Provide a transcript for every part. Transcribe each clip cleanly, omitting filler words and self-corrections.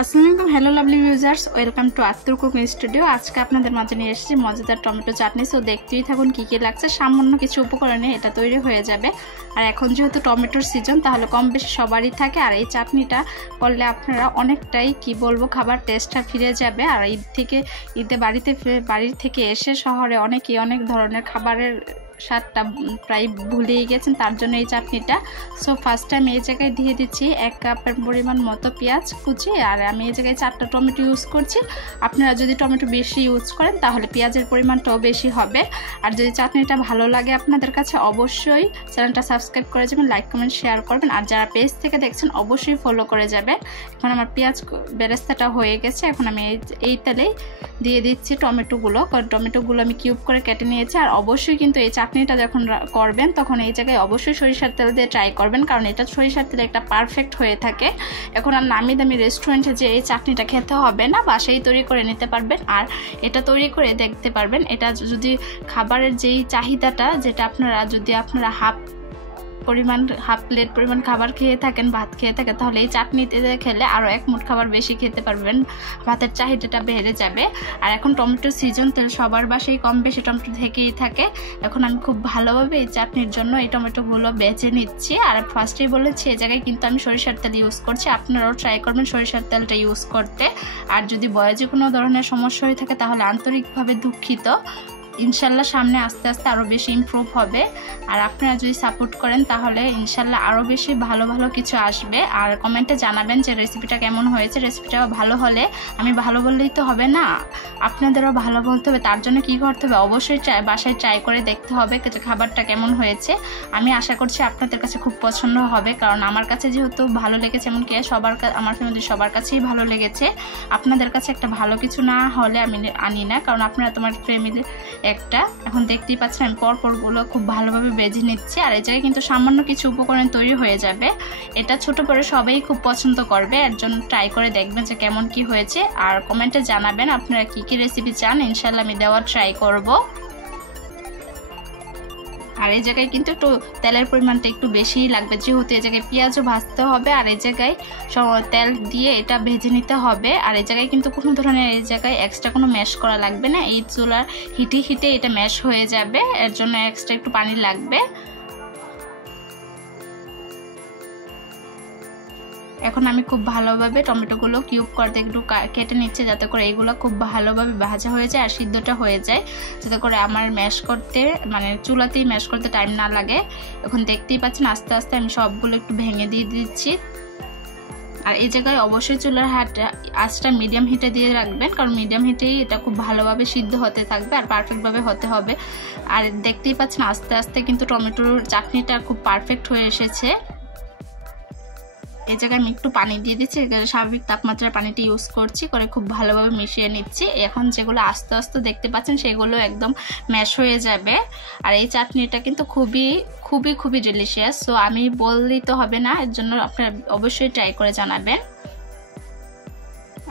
আসসালামু আলাইকুম, hello lovely users, welcome to Attur cooking studio. আজকে আপনাদের মাঝে নিয়ে এসেছি মজাদার টমেটো চাটনি। সো দেখতেই থাকুন কী কী লাগছে। সামান্য কিছু উপকরণে এটা তৈরি হয়ে যাবে। আর এখন যেহেতু টমেটোর সিজন, তাহলে কম বেশি সবারই থাকে। আর এই চাটনিটা করলে আপনারা অনেকটাই কি বলবো খাবার টেস্টটা ফিরে যাবে। আর ঈদে বাড়ি থেকে এসে শহরে অনেকেই অনেক ধরনের খাবারের স্বাদটা প্রায় ভুলেই গেছেন, তার জন্য এই চাটনিটা। সো ফার্স্ট টাইম এই জায়গায় দিয়ে দিচ্ছি 1 কাপের পরিমাণ মতো পেঁয়াজ কুচি। আর আমি এই জায়গায় 4টা টমেটো ইউজ করছি। আপনারা যদি টমেটো বেশি ইউজ করেন তাহলে পেঁয়াজের পরিমাণটাও বেশি হবে। আর যদি চাটনিটা ভালো লাগে আপনাদের কাছে, অবশ্যই চ্যানেলটা সাবস্ক্রাইব করে যাবেন, লাইক কমেন্ট শেয়ার করবেন। আর যারা পেজ থেকে দেখছেন অবশ্যই ফলো করে যাবেন। এখন আমার পেঁয়াজ বেরেস্তাটা হয়ে গেছে। এখন আমি এই তেলেই দিয়ে দিচ্ছি টমেটোগুলো। টমেটোগুলো আমি কিউব করে কেটে নিয়েছি। আর অবশ্যই কিন্তু এই চাটনিটা যখন করবেন তখন এই জায়গায় অবশ্যই সরিষার তেল দিয়ে ট্রাই করবেন, কারণ এটা সরিষার তেলে একটা পারফেক্ট হয়ে থাকে। এখন আর নামি দামি রেস্টুরেন্টে যে এই চাটনিটা খেতে হবে না, বাসায় তৈরি করে নিতে পারবেন। আর এটা তৈরি করে দেখতে পারবেন। এটা যদি খাবারের যেই চাহিদাটা, যেটা আপনারা হাফ প্লেট পরিমাণ খাবার খেয়ে থাকেন, ভাত খেয়ে থাকেন, তাহলে এই চাটনিতে খেলে আরও 1 মুঠ খাবার বেশি খেতে পারবেন, ভাতের চাহিদাটা বেড়ে যাবে। আর এখন টমেটো সিজন, তেল সবার বাসায় কম বেশি টমেটো থেকেই থাকে। এখন আমি খুব ভালোভাবে এই চাটনির জন্য এই টমেটোগুলো বেছে নিচ্ছি। আর ফার্স্টেই বলেছি এই জায়গায় কিন্তু আমি সরিষার তেল ইউজ করছি, আপনারাও ট্রাই করবেন সরিষার তেলটা ইউজ করতে। আর যদি বয়সে কোনো ধরনের সমস্যা হয়ে থাকে তাহলে আন্তরিকভাবে দুঃখিত। ইনশাল্লাহ সামনে আস্তে আস্তে আরও বেশি ইমপ্রুভ হবে। আর আপনারা যদি সাপোর্ট করেন তাহলে ইনশাল্লাহ আরও বেশি ভালো ভালো কিছু আসবে। আর কমেন্টে জানাবেন যে রেসিপিটা কেমন হয়েছে। রেসিপিটা ভালো হলে, আমি ভালো বললেই তো হবে না, আপনাদেরও ভালো বলতে হবে। তার জন্য কী করতে হবে, অবশ্যই বাসায় ট্রাই করে দেখতে হবে যে খাবারটা কেমন হয়েছে। আমি আশা করছি আপনাদের কাছে খুব পছন্দ হবে, কারণ আমার কাছে যেহেতু ভালো লেগেছে, এমনকি আমার ফ্যামিলির সবার কাছেই ভালো লেগেছে। আপনাদের কাছে একটা ভালো কিছু না হলে আমি আনি না, কারণ আপনারা তোমার ফ্যামিলির একটা। এখন দেখতেই পাচ্ছেন আমি পরপরগুলো খুব ভালোভাবে বেজে নিচ্ছি। আর এই জায়গায় কিন্তু সামান্য কিছু উপকরণ তৈরি হয়ে যাবে। এটা ছোট করে সবাই খুব পছন্দ করবে। এর জন্য ট্রাই করে দেখবেন যে কেমন কি হয়েছে। আর কমেন্টে জানাবেন আপনারা কি কি রেসিপি চান, ইনশাল্লাহ আমি দেওয়ার ট্রাই করব। আর এই জায়গায় কিন্তু একটু তেলের পরিমাণটা একটু বেশিই লাগবে, যেহেতু এই জায়গায় পেঁয়াজও ভাজতে হবে। আর এই জায়গায় তেল দিয়ে এটা ভেজে নিতে হবে। আর এই জায়গায় কিন্তু কোনো ধরনের এই জায়গায় এক্সট্রা কোনো ম্যাশ করা লাগবে না। এই চুলার হিটে এটা ম্যাশ হয়ে যাবে, এর জন্য এক্সট্রা একটু পানি লাগবে। এখন আমি খুব ভালোভাবে টমেটোগুলো কিউব করতে একটু কেটে নিচ্ছে, যাতে করে এগুলো খুব ভালোভাবে ভাজা হয়ে যায় আর সিদ্ধটা হয়ে যায়, যাতে করে আমার চুলাতেই ম্যাশ করতে টাইম না লাগে। এখন দেখতেই পাচ্ছেন আস্তে আস্তে আমি সবগুলো একটু ভেঙে দিয়ে দিচ্ছি। আর এই জায়গায় অবশ্যই চুলার আঁচটা মিডিয়াম হিটে দিয়ে রাখবেন, কারণ মিডিয়াম হিটেই এটা খুব ভালোভাবে সিদ্ধ হতে থাকবে আর পারফেক্টভাবে হতে হবে। আর দেখতেই পাচ্ছেন আস্তে আস্তে কিন্তু টমেটোর চাটনিটা খুব পারফেক্ট হয়ে এসেছে। এই জায়গায় আমি একটু পানি দিয়ে দিচ্ছি, স্বাভাবিক তাপমাত্রার পানিটা ইউজ করছি, করে খুব ভালোভাবে মিশিয়ে নিচ্ছি। এখন যেগুলো আস্তে আস্তে দেখতে পাচ্ছেন সেগুলো একদম ম্যাশ হয়ে যাবে। আর এই চাটনিটা কিন্তু খুবই খুবই খুবই ডিলিশিয়াস। সো আমি বললেই তো হবে না, এর জন্য আপনারা অবশ্যই ট্রাই করে জানাবেন।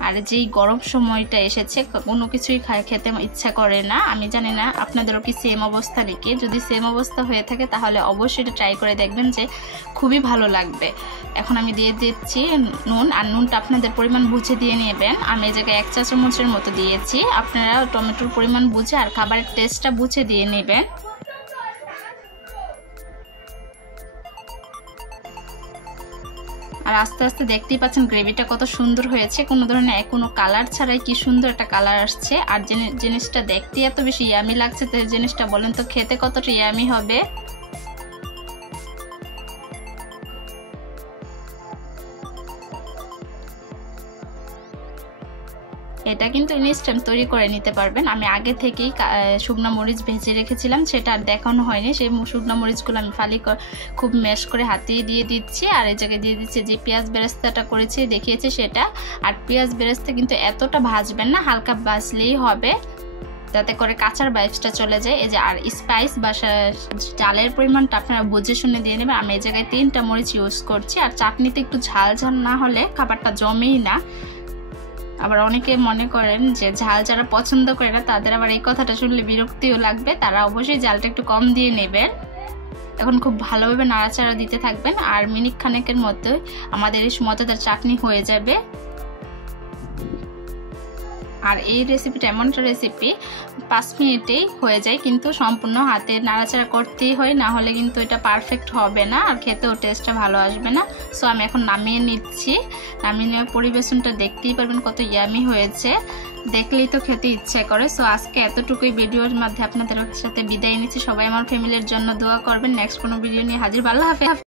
আর যেই গরম সময়টা এসেছে, কোনো কিছুই খেতে ইচ্ছা করে না। আমি জানি না আপনাদেরও কি সেম অবস্থা নাকি। যদি সেম অবস্থা হয়ে থাকে তাহলে অবশ্যই এটা ট্রাই করে দেখবেন, যে খুবই ভালো লাগবে। এখন আমি দিয়ে দিচ্ছি নুন। আর নুনটা আপনাদের পরিমাণ বুঝে দিয়ে নেবেন। আমি এই জায়গায় 1 চা চামচের মতো দিয়েছি। আপনারা টমেটোর পরিমাণ বুঝে আর খাবারের টেস্টটা বুঝে দিয়ে নেবেন। আর আস্তে আস্তে দেখতেই পাচ্ছেন গ্রেভিটা কত সুন্দর হয়েছে, কোনো কালার ছাড়াই কি সুন্দর একটা কালার আসছে। আর জিনিসটা দেখতে এত বেশি ইয়ামি লাগছে, তো জিনিসটা বলেন তো খেতে কতটা ইয়ামি হবে। এটা কিন্তু ইনস্ট্যান্ট তৈরি করে নিতে পারবেন। আমি আগে থেকেই শুকনো মরিচ ভেজে রেখেছিলাম, সেটা আর দেখানো হয়নি। সেই শুকনো মরিচগুলো আমি খুব ম্যাশ করে হাতে দিয়ে দিচ্ছি। আর এই জায়গায় দিয়ে দিচ্ছি যে পেঁয়াজ বেরেস্তাটা করেছি, দেখিয়েছি সেটা। আর পেঁয়াজ বেরেস্তা কিন্তু এতটা ভাজবেন না, হালকা ভাজলেই হবে, যাতে করে কাঁচার ভাইবসটা চলে যায়। এই যে আর স্পাইস বা ঝালের পরিমাণটা আপনারা বুঝে শুনে দিয়ে নেবেন। আমি এই জায়গায় 3টা মরিচ ইউজ করছি। আর চাটনিতে একটু ঝাল না হলে খাবারটা জমেই না। আবার অনেকে মনে করেন যে ঝাল যারা পছন্দ করে না, তাদের আবার এই কথাটা শুনলে বিরক্তিও লাগবে, তারা অবশ্যই ঝালটা একটু কম দিয়ে নেবেন। এখন খুব ভালোভাবে নাড়াচাড়া দিতে থাকবেন। আর মিনিট খানেকের মধ্যে আমাদের এই মজাদার চাটনি হয়ে যাবে। আর এই রেসিপিটা এমন একটা রেসিপি 5 মিনিটেই হয়ে যায়, কিন্তু সম্পূর্ণ হাতে নাড়াচাড়া করতেই হয়, না হলে কিন্তু এটা পারফেক্ট হবে না আর খেতেও টেস্টটা ভালো আসবে না। সো আমি এখন নামিয়ে নিচ্ছি। নামিয়ে নেওয়ার পরিবেশনটা দেখতেই পারবেন কত ইয়ামি হয়েছে, দেখলেই তো খেতে ইচ্ছে করে। সো আজকে এতটুকুই ভিডিওর মধ্যে আপনাদের সাথে বিদায় নিচ্ছি। সবাই আমার ফ্যামিলির জন্য দোয়া করবেন। নেক্সট কোনো ভিডিও নিয়ে হাজির। আল্লাহ হাফেজ।